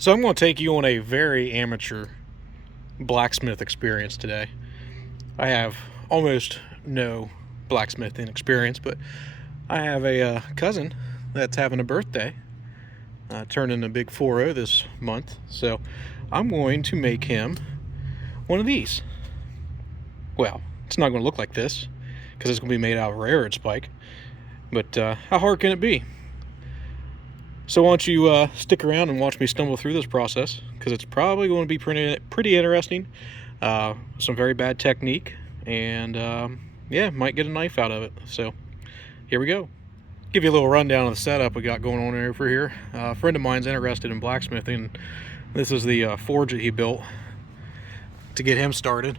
So I'm going to take you on a very amateur blacksmith experience today. I have almost no blacksmithing experience, but I have a cousin that's having a birthday, turning a big 4-0 this month. So I'm going to make him one of these. Well, it's not going to look like this because it's going to be made out of a railroad spike, but how hard can it be? So why don't you stick around and watch me stumble through this process, because it's probably going to be pretty interesting. Some very bad technique, and yeah, might get a knife out of it. So here we go. Give you a little rundown of the setup we got going on over here. A friend of mine's interested in blacksmithing. This is the forge that he built to get him started.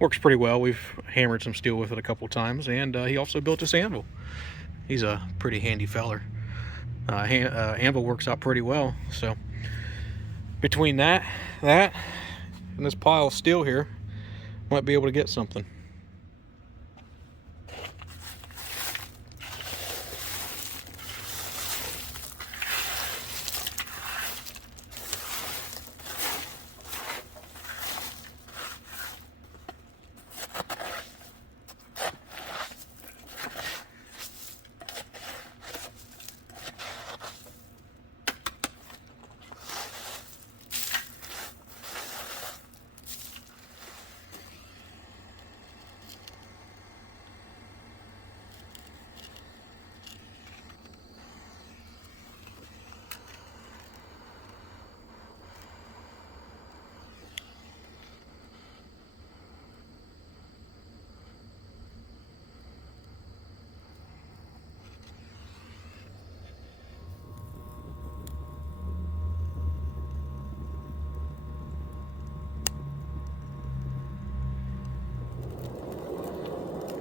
Works pretty well. We've hammered some steel with it a couple times, and he also built this anvil. He's a pretty handy feller. Anvil works out pretty well. So between that, and this pile of steel here, might be able to get something.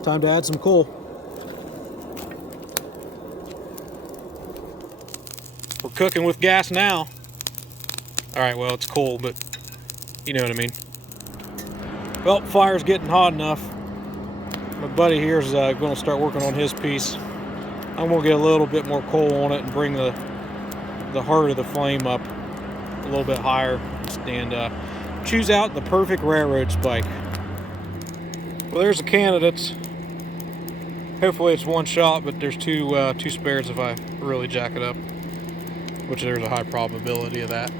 Time to add some coal. We're cooking with gas now. Alright, well, it's coal, but you know what I mean. Well, fire's getting hot enough. My buddy here is going to start working on his piece. I'm going to get a little bit more coal on it and bring the heart of the flame up a little bit higher, and choose out the perfect railroad spike. Well, there's the candidates. Hopefully it's one shot, but there's two spares if I really jack it up, which there's a high probability of that.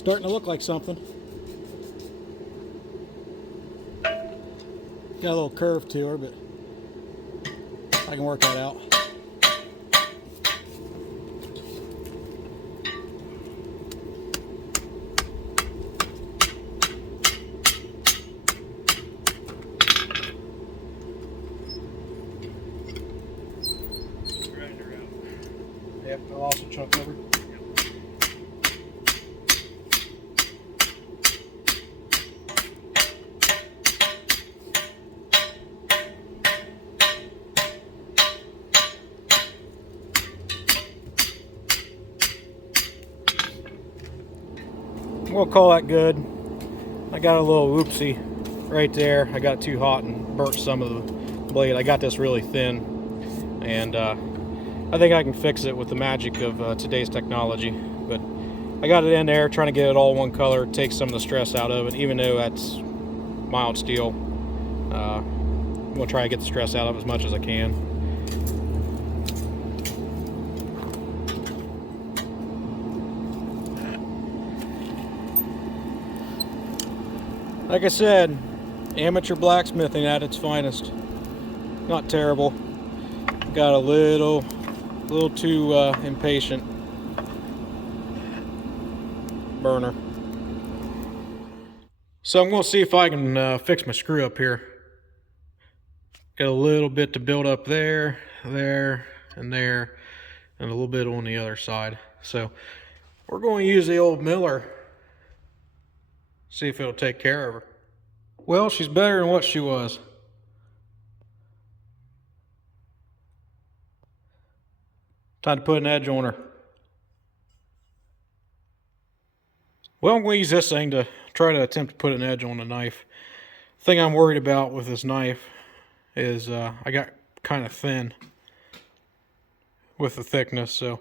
Starting to look like something. Got a little curve to her, but I can work that out. Grinder out. Yep, I'll also chuck over. We'll call that good. I got a little whoopsie right there. I got too hot and burnt some of the blade. I got this really thin, and I think I can fix it with the magic of today's technology. But I got it in there, trying to get it all one color, take some of the stress out of it, even though that's mild steel. I'm gonna try to get the stress out of it as much as I can. Like I said, amateur blacksmithing at its finest. Not terrible. Got a little too impatient burner. So I'm going to see if I can fix my screw up here. Got a little bit to build up there, there, and there, and a little bit on the other side. So we're going to use the old Miller. See if it'll take care of her. Well, she's better than what she was. Time to put an edge on her. Well, I'm going to use this thing to try to attempt to put an edge on the knife. The thing I'm worried about with this knife is I got kind of thin with the thickness, so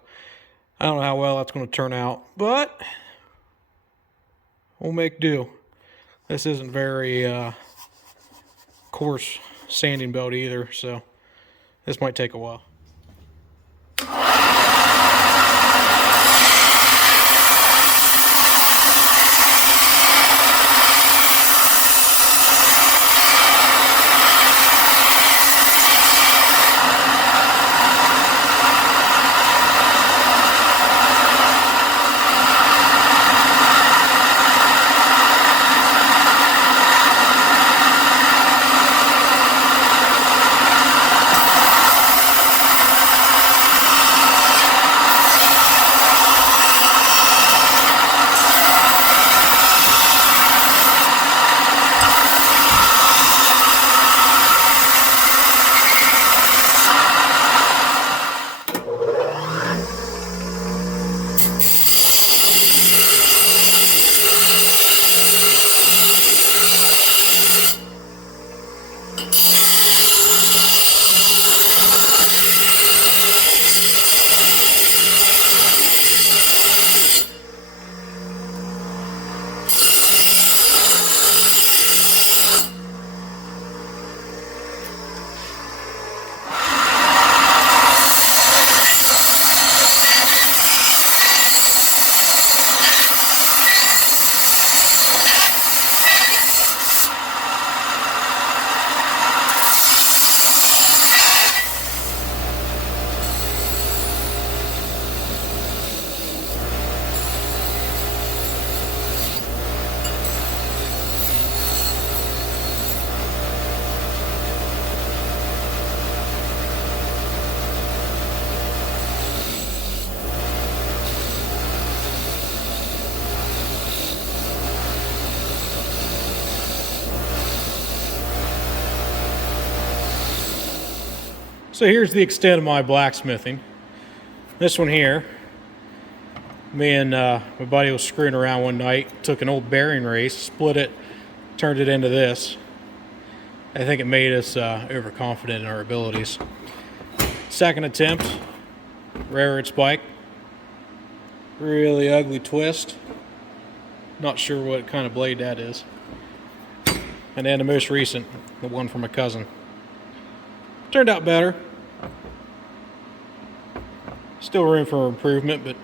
I don't know how well that's going to turn out, but we'll make do. This isn't very coarse sanding belt either, so this might take a while. So here's the extent of my blacksmithing. This one here, me and my buddy was screwing around one night, took an old bearing race, split it, turned it into this. I think it made us overconfident in our abilities. Second attempt, railroad spike. Really ugly twist. Not sure what kind of blade that is. And then the most recent, the one from my cousin. Turned out better. Still room for improvement, but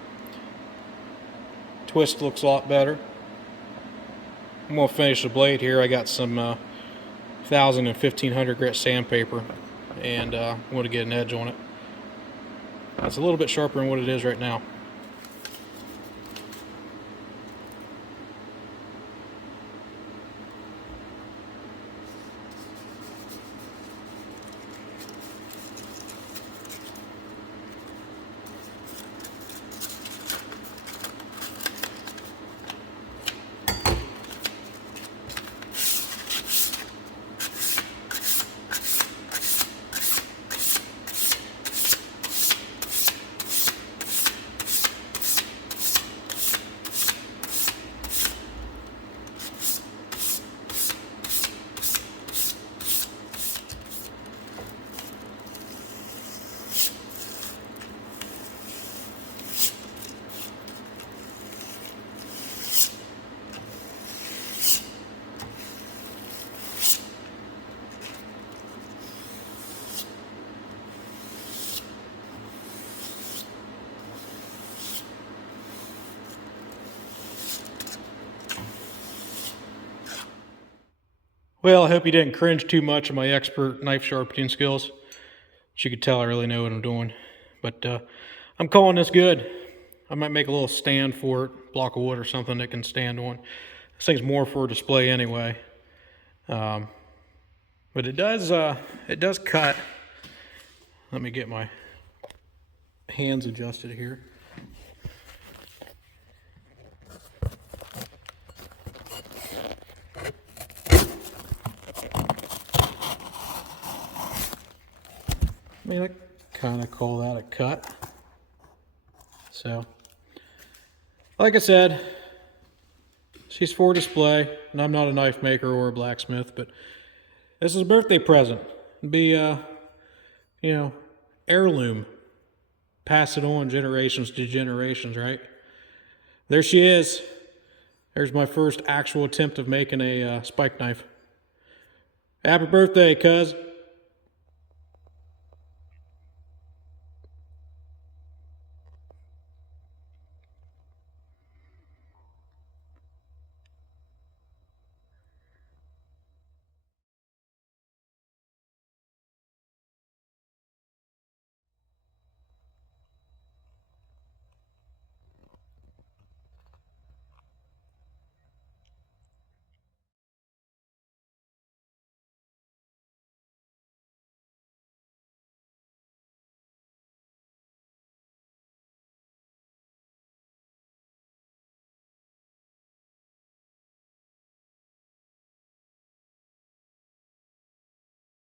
twist looks a lot better. I'm going to finish the blade here. I got some 1000 and 1500 grit sandpaper, and I'm going to get an edge on it. It's a little bit sharper than what it is right now. Well, I hope you didn't cringe too much of my expert knife sharpening skills. As you can tell, I really know what I'm doing. But I'm calling this good. I might make a little stand for it, block of wood or something that can stand on. This thing's more for display anyway. But it does cut. Let me get my hands adjusted here. I mean, I kind of call that a cut. So, like I said, she's for display, and I'm not a knife maker or a blacksmith, but this is a birthday present. It'd be, heirloom. Pass it on generations to generations, right? There she is. There's my first actual attempt of making a spike knife. Happy birthday, cuz.